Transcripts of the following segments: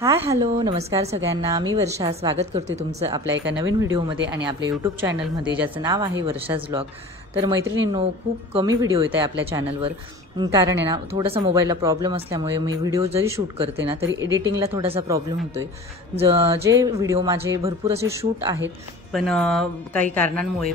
Hi hello नमस्कार सगळ्यांना, मी वर्षा स्वागत करते तुमचं आपल्या एका नवीन व्हिडिओमध्ये आणि आपल्या यूट्यूब चॅनलमध्ये ज्याचं नाव आहे वर्षाज व्लॉग। तर मैत्रिणींनो, खूप कमी व्हिडिओ येत आहे आपल्या चॅनलवर, कारण आहे ना थोडासा मोबाईलला प्रॉब्लेम असल्यामुळे मी व्हिडिओ जरी शूट करते ना तरी एडिटिंगला थोडासा प्रॉब्लेम होतोय। जे व्हिडिओ माझे भरपूर असे शूट आहेत पण काही कारणांमुळे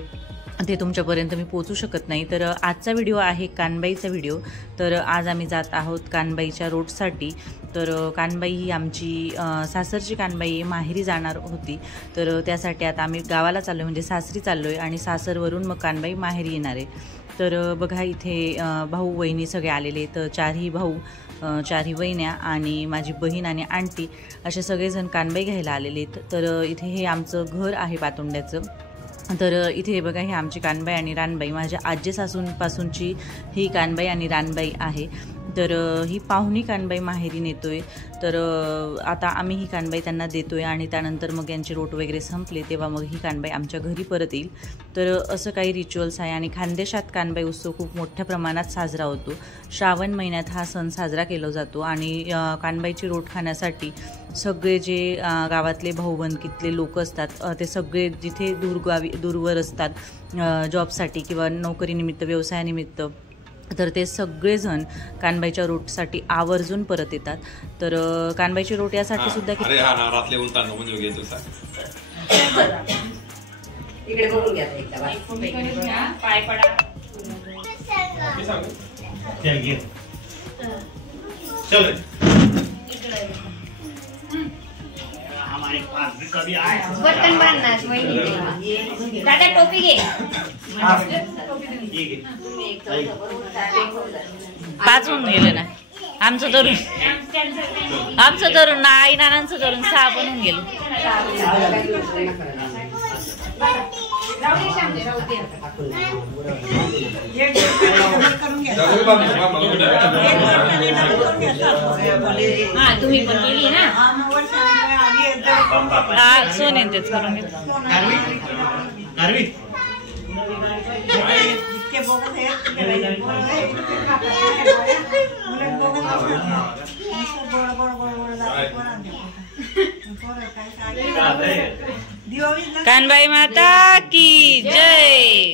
ते तुमच्यापर्यंत मी पोहोचू शकत नाही। तर आजचा व्हिडिओ आहे कानबाईचा व्हिडिओ। तर आज आम्ही जात आहोत कानबाईच्या रोडसाठी। तर कानबाई ही आमची सासरची कानबाई माहेरी जाणार होती, तर त्यासाठी आता आम्ही गावाला चाललो म्हणजे सासरी चाललोय आणि सासरवरून मग कानबाई माहेरी येणार आहे। तर बघा इथे भाऊ वहिनी सगळे आलेले, तर चारही भाऊ चारही वहिन्या आणि माझी बहीण आणि आंटी असे सगळेजण कानबाई घ्यायला आलेले। तर इथे हे आमचं घर आहे पातोंड्याचं। तर इथे बघा ही आमची कानबाई आणि रानबाई, माझ्या आजी सासूंपासूनची ही कानबाई आणि रानबाई आहे। तर ही पाहुणी कानबाई माहेरी नेतोय। तर आता आम्ही ही कानबाई त्यांना देतोय आणि त्यानंतर मग यांचे रोट वगैरे संपले तेव्हा मग ही कानबाई आमच्या घरी परत येईल। तर असं काही रिच्युअल्स आहे आणि खानदेशात कानबाई उत्सव खूप मोठ्या प्रमाणात साजरा होतो। श्रावण महिन्यात हा सण साजरा केला जातो आणि कानबाईची रोट खाण्यासाठी सगळे जे गावातले भाऊबंदकीतले लोक असतात ते सगळे जिथे दूरवर असतात जॉबसाठी किंवा नोकरीनिमित्त व्यवसायानिमित्त, तर ते सगळेजण कानबाईच्या रोटसाठी आवर्जून परत येतात। तर कानबाईची रोट यासाठी सुद्धा इकडे बघून घ्या एकदा पाय पडा चलो हमारे पास भी कभी आए बटन बांधना वही दादा टोपी घे पाच होऊन गेले ना आमचं धरून ना आई नानांचं धरून 6 बनून गेलो। तुम्ही पण केली ना सोने तेच करून घेतलं। कानबाई माता की जय।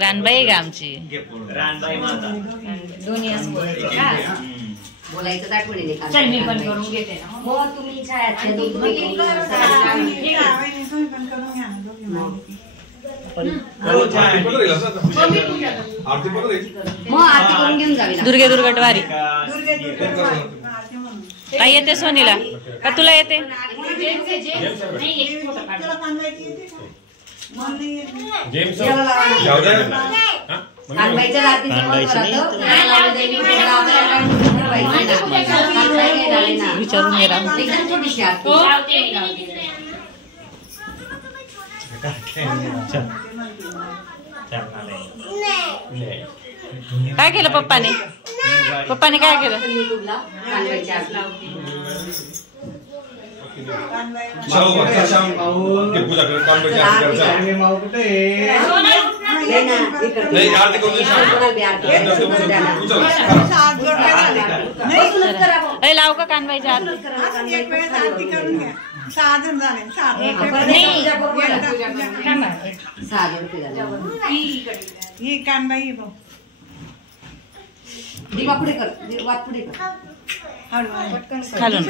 रानबाई का आमची रानबाई माता दोन्ही बोलायचं आठवणीने चल मी पण करून घेते ना हो तुम्ही छायाचे तुम्ही पण करून घ्या ना दुर्गे दुर्गटवारी काय येते सोनीला का तुला येते? विचारून काय केलं पप्पाने? पप्पाने काय केलं? लाव का कानबाईच्या ही कानबाई दिवा पुढे कर, वाट पुढे कर खालून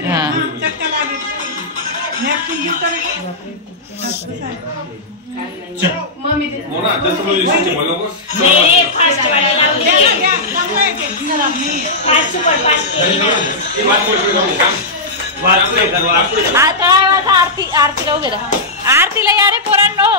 आरतीला वगैरे आरतीला या रे पोरांनो।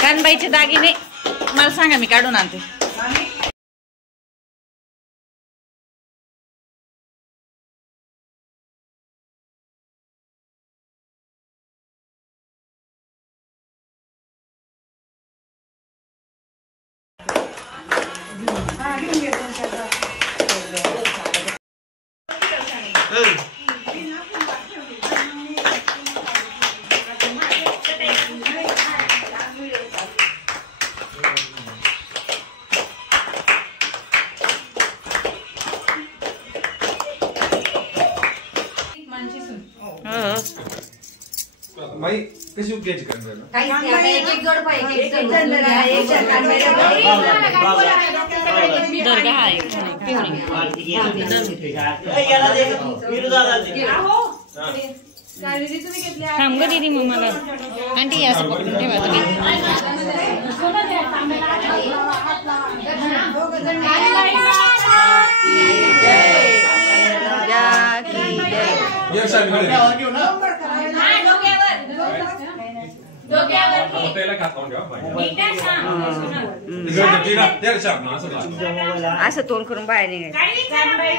कानबाईचे दागिने मला सांगा, मी काढून आणते। माई कशी उपयाची करणार काही नाही, आता एक एक जोड पाहिजे, एक जोड. दर्गा आहे थांब ग दीदी, मग मला आंटी असं पकडून ठेवा असं तोंड करून बाहेर निघायचं.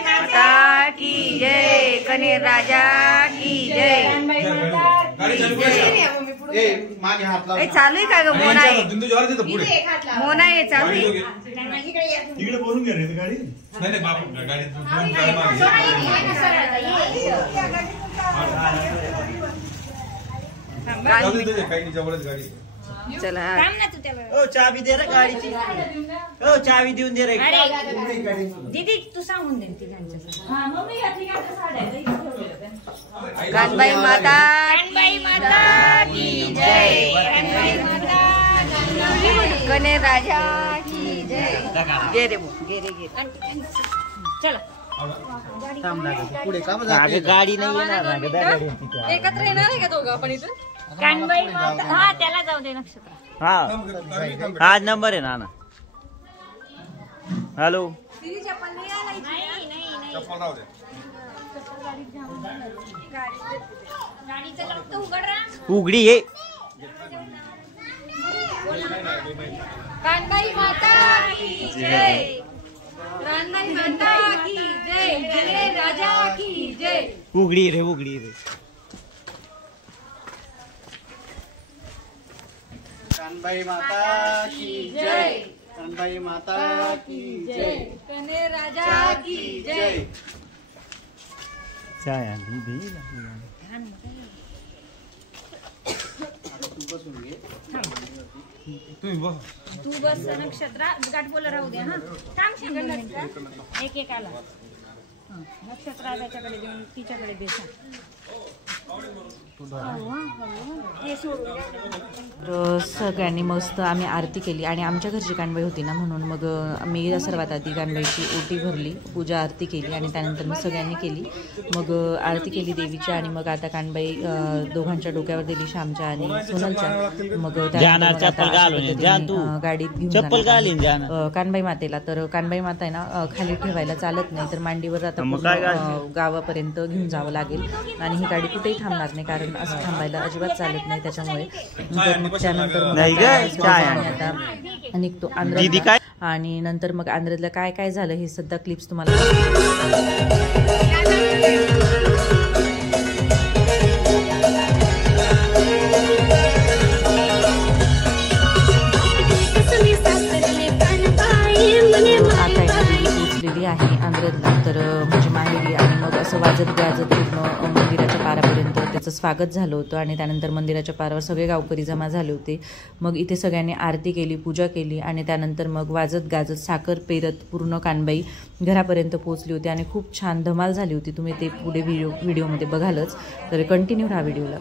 माता की जय, कनेर राजा की जय. चालू आहे का ग? मोना आहे, मोना आहे चालू आहे. इकडे बोलून घ्या रे गाडी. नाही बापू गाडी काही जवळच गाडी. चला चाबी दे रे गाडीची. चाबी देऊन दे रे. दीदी तू सांगून दे कानबाई माता, कानबाई माता की जय, कनेर राजा की जय. गे रे गे रे गे. चला पुढे का गाडी नाही येणार. एकत्र येणार आहे का दोघं आपण इथून? कानबाई माता, हा त्याला जाऊ दे नक्षत्र. हा आज नंबर आहे ना. हॅलो उघडी आहे. कानबाई माता की जय, कानबाई माता की जय, कनेर राजा की जय. उघडी रे उघडी रे. कानबाई माता की जय, कानबाई माता की जय, कनेर राजा की जय. चाय तू बस नक्षत्रा गाठ बोला राहू द्या. हा थांब एक एक आला. नक्षत्रा त्याच्याकडे देऊन तिच्याकडे बेसा. सगळ्यांनी मस्त आम्ही आरती केली आणि आमच्या घरची कानबाई होती ना, म्हणून मग मी सर्वात आधी कानबाईची ओटी भरली, पूजा आरती केली आणि त्यानंतर मग सगळ्यांनी केली. मग आरती केली देवीची आणि मग आता कानबाई दोघांच्या डोक्यावर दिली, श्यामच्या आणि सोनलच्या. मग गाडीत घेऊन कानबाई मातेला. तर कानबाई माता आहे ना खाली ठेवायला चालत नाही, तर मांडीवर आता गावापर्यंत घेऊन जावं लागेल आणि ही गाडी कुठेही थांबणार नाही, कारण असं थांबायला अजिबात चालत नाही. त्याच्यामुळे मग त्यानंतर आता निघतो आंध्र. आणि नंतर मग आंध्रातलं काय काय झालं हे सध्या क्लिप्स तुम्हाला पोचलेली आहे आंध्रातला. तर म्हणजे माहेरी आणि मग असं वाजत गाजत पूर्ण मंदिराच्या पारापर्यंत त्याचं स्वागत झालं होतं आणि त्यानंतर मंदिराच्या पारावर सगळे गावकरी जमा झाले होते. मग इथे सगळ्यांनी आरती केली, पूजा केली आणि त्यानंतर मग वाजत गाजत साखर पेरत पूर्ण कानबाई घरापर्यंत पोहोचली होती आणि खूप छान धमाल झाली होती. तुम्ही ते पुढे व्हिडिओमध्ये बघालच, तर कंटिन्यू राहा व्हिडिओला.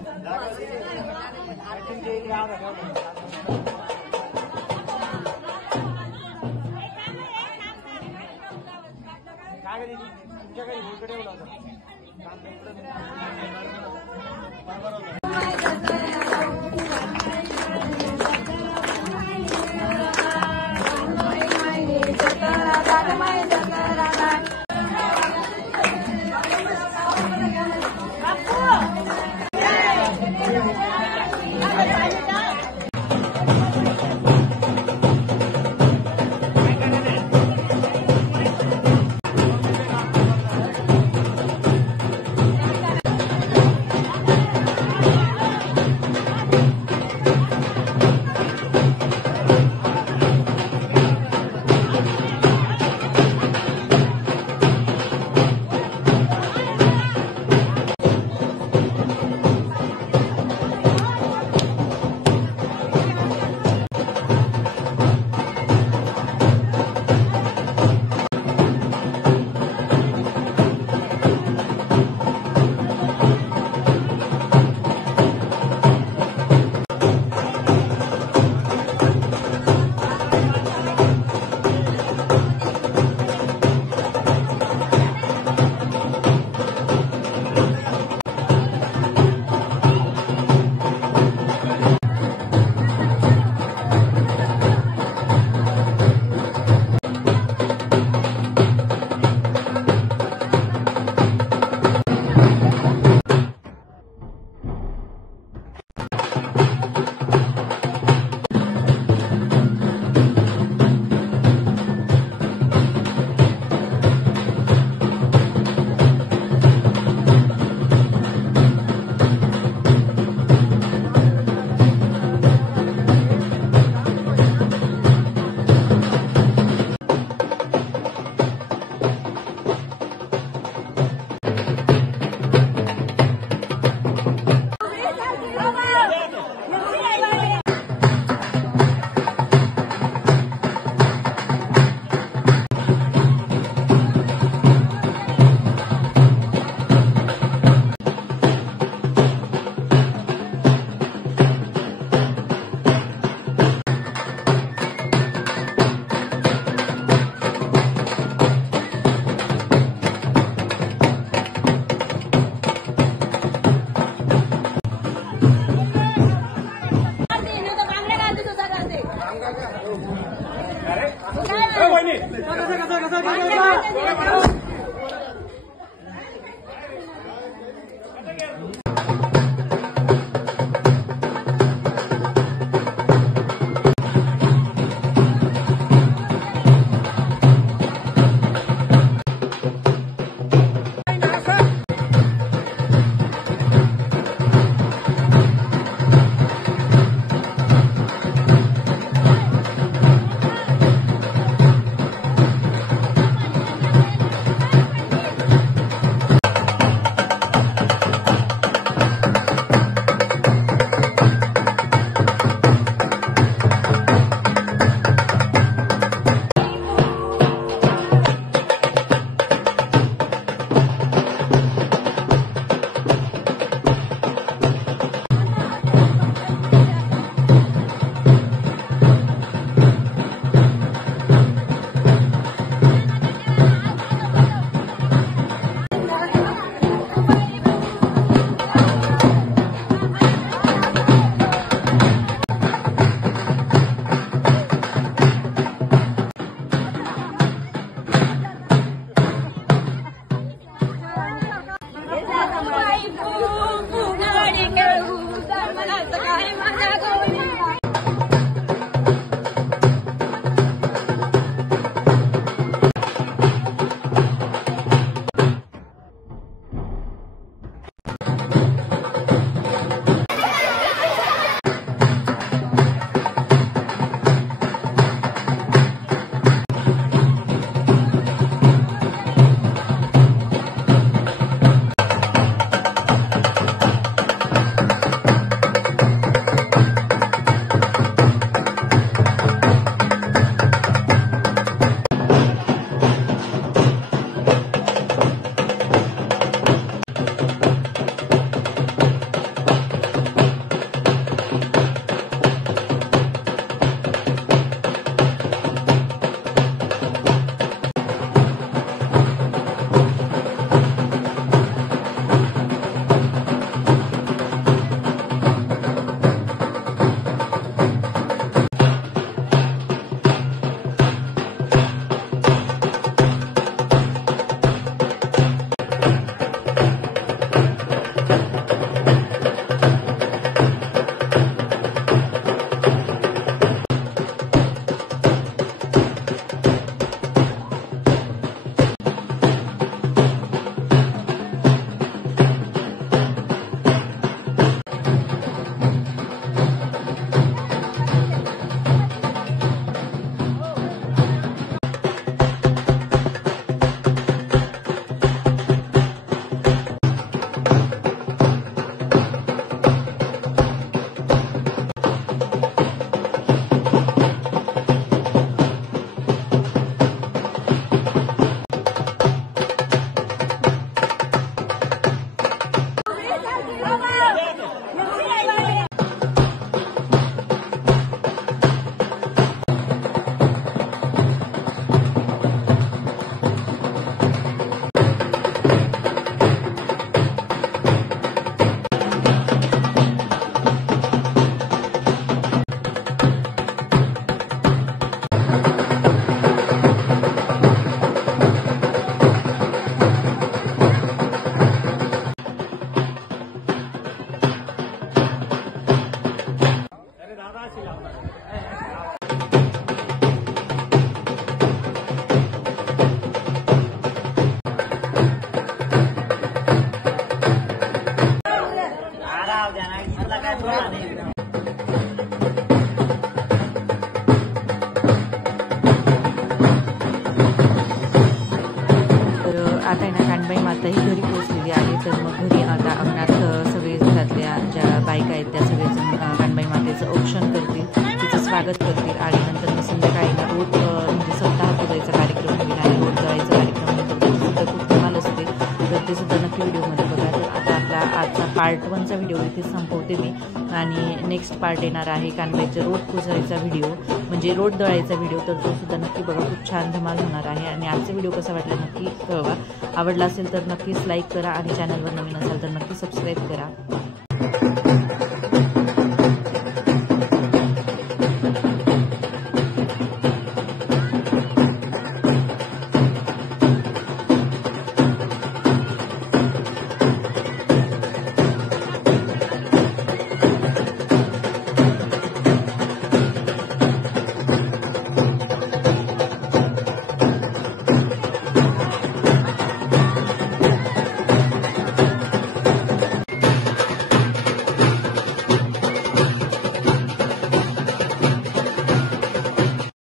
आता आहे ना कानबाई माता ही घरी पोहोचलेली आहे. तर मग घरी आता अंगणात सगळे घरातल्या ज्या बायका आहेत त्या सगळेजण कानबाई मातेचं औक्षण करतील, तिचं स्वागत करतील आणि नंतर मग संध्याकाळी ना रोज म्हणजे सप्ताह पूजायचा कार्यक्रम होईल आणि रोज दळायचा कार्यक्रम होईल. त्याची सुद्धा खूप धमाल असते. तर ते सुद्धा नक्की व्हिडिओमध्ये बघा. तर आता आपला आजचा पार्ट 1चा व्हिडिओ इथे संपवते मी आणि नेक्स्ट पार्ट येणार आहे कानबाईचं रोट पुजायचा व्हिडिओ म्हणजे रोट दळायचा व्हिडिओ. तर तो सुद्धा नक्की बघा, खूप छान धमाल होणार आहे. आणि आजचा व्हिडिओ कसा वाटला नक्की कळवा. आवडला असेल तर नक्कीच लाईक करा आणि चॅनलवर नवीन असाल तर नक्की सबस्क्राईब करा.